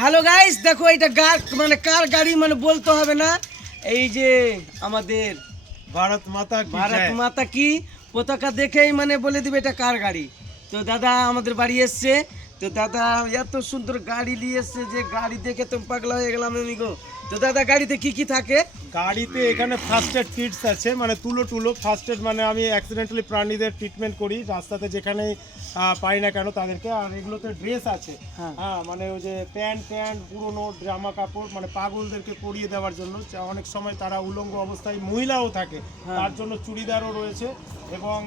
Hello guys দেখো এটা গার মানে কার গাড়ি মানে বলতে হবে না। এই যে আমাদের ভারত মাতা ভারত মাতা কি? পতাকা দেখেই মানে বলে দিবে এটা কার গাড়ি। তো দাদা আমাদের বাড়ি এসছে। তো দাদা এত সুন্দর গাড়ি নিয়ে এসছে যে গাড়ি দেখে তো পাগলা হয়ে গেলাম আমি গো। তো দাদা গাড়িতে কি কি থাকে? গাড়িতে এখানে ফার্স্ট এড কিটস আছে মানে তুলো টুলো। ফার্স্ট এড মানে আমি অ্যাক্সিডেন্টালি প্রাণীদের ট্রিটমেন্ট করি রাস্তাতে যেখানে পাই না কেন তাদেরকে। আর এগুলোতে ড্রেস আছে। হ্যাঁ। হ্যাঁ মানে ওই যে প্যান্ট প্যান্ট পুরোনো জামা কাপড় মানে পাগলদেরকে পরিয়ে দেওয়ার জন্য। অনেক সময় তারা উলঙ্গ অবস্থায় মহিলাও থাকে। হ্যাঁ। তার জন্য চুড়িদারও রয়েছে এবং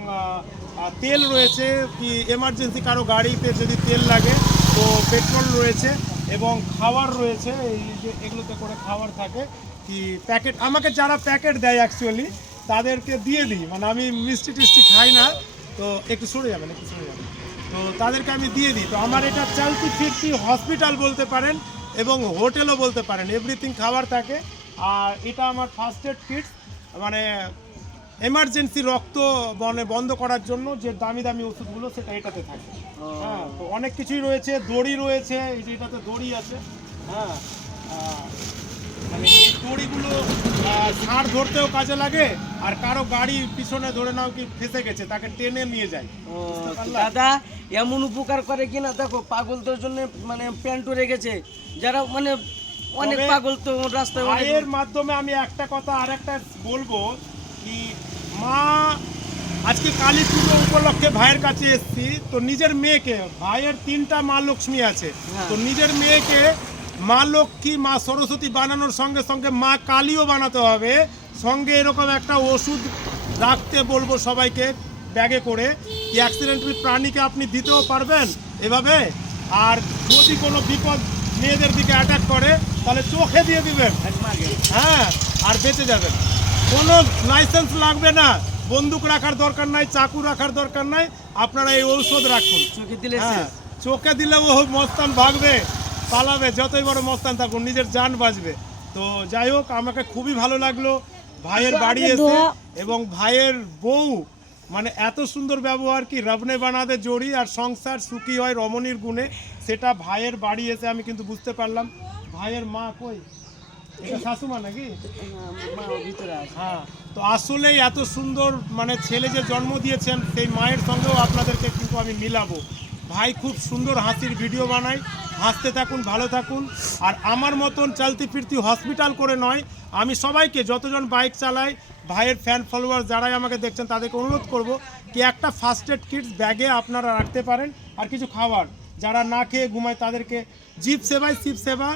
তেল রয়েছে। কি এমার্জেন্সি কারও গাড়িতে যদি তেল লাগে তো পেট্রোল রয়েছে। এবং খাবার রয়েছে, এই যে এগুলোতে করে খাবার থাকে। কি প্যাকেট, আমাকে যারা প্যাকেট দেয় অ্যাকচুয়ালি তাদেরকে দিয়ে দিই। মানে আমি মিষ্টি টিষ্টি খাই না, তো একটু সরে যাবেন, একটু সরে যাবেন। তো তাদেরকে আমি দিয়ে দিই। তো আমার এটা চলতি ফিরতি হসপিটাল বলতে পারেন এবং হোটেলও বলতে পারেন। এভরিথিং খাবার থাকে। আর এটা আমার ফার্স্ট এড কিট মানে এমার্জেন্সি রক্ত মানে বন্ধ করার জন্য যে দামি দামি ওষুধগুলো সেটা এটাতে থাকে। হ্যাঁ তো অনেক কিছুই রয়েছে দড়ি রয়েছে এই যে এটাতে দড়ি আছে। হ্যাঁ মানে এই দড়িগুলো ষাঁড় ধরতেও কাজে লাগে আর কারও গাড়ি পিছনে ধরে নাও কি ফেসে গেছে তাকে টেনে নিয়ে যায়। দাদা এমন উপকার করে কিনা দেখো পাগলদের জন্য মানে প্যান্টও রেখেছে। যারা মানে অনেক পাগল তো রাস্তায় এর মাধ্যমে আমি একটা কথা আর একটা বলব কি আজকে কালী পুজো উপলক্ষে ভাইয়ের কাছে এসেছি। তো নিজের মেয়েকে ভাইয়ের তিনটা মা লক্ষ্মী আছে। হ্যাঁ। তো নিজের মেয়েকে মা লক্ষ্মী মা সরস্বতী বানানোর সঙ্গে সঙ্গে মা কালীও বানাতে হবে। সঙ্গে এরকম একটা ওষুধ রাখতে বলব সবাইকে ব্যাগে করে। কি অ্যাক্সিডেন্টাল প্রাণীকে আপনি দিতেও পারবেন এভাবে। আর যদি কোনো বিপদ মেয়েদের দিকে অ্যাটাক করে তাহলে চোখে দিয়ে দিবেন। হ্যাঁ আর বেঁচে যাবেন। কোনো লাইসেন্স লাগবে না। বন্দুক রাখার দরকার নাই চাকু রাখার দরকার নাই আপনারা এই ঔষধ রাখুন। চোখে দিলে হ্যাঁ চোখে দিলে ও মস্তান ভাগবে পালাবে যতই বড় মস্তান থাকুন নিজের জান বাঁচবে। তো যাই হোক আমাকে খুবই ভালো লাগল। ভাইয়ের বাড়ি এসে এবং ভাইয়ের বউ মানে এত সুন্দর ব্যবহার কি রবনে বানাতে জড়ি আর সংসার সুখী হয় রমণীর গুণে সেটা ভাইয়ের বাড়ি এসে আমি কিন্তু বুঝতে পারলাম। ভাইয়ের মা কই? হ্যাঁ, তো আসলেই এত সুন্দর মানে ছেলে যে জন্ম দিয়েছেন সেই মায়ের সঙ্গেও আপনাদেরকে কিন্তু আমি মিলাবো। ভাই খুব সুন্দর হাসির ভিডিও বানায়। হাসতে থাকুন ভালো থাকুন। আর আমার মতন চলতি ফিরতি হসপিটাল করে নয় আমি সবাইকে যতজন বাইক চালাই ভাইয়ের ফ্যান ফলোয়ার যারাই আমাকে দেখছেন তাদেরকে অনুরোধ করব কি একটা ফার্স্ট এড কিটস ব্যাগে আপনারা রাখতে পারেন। আর কিছু খাবার যারা না খেয়ে ঘুমায় তাদেরকে জীব সেবায় শিব সেবা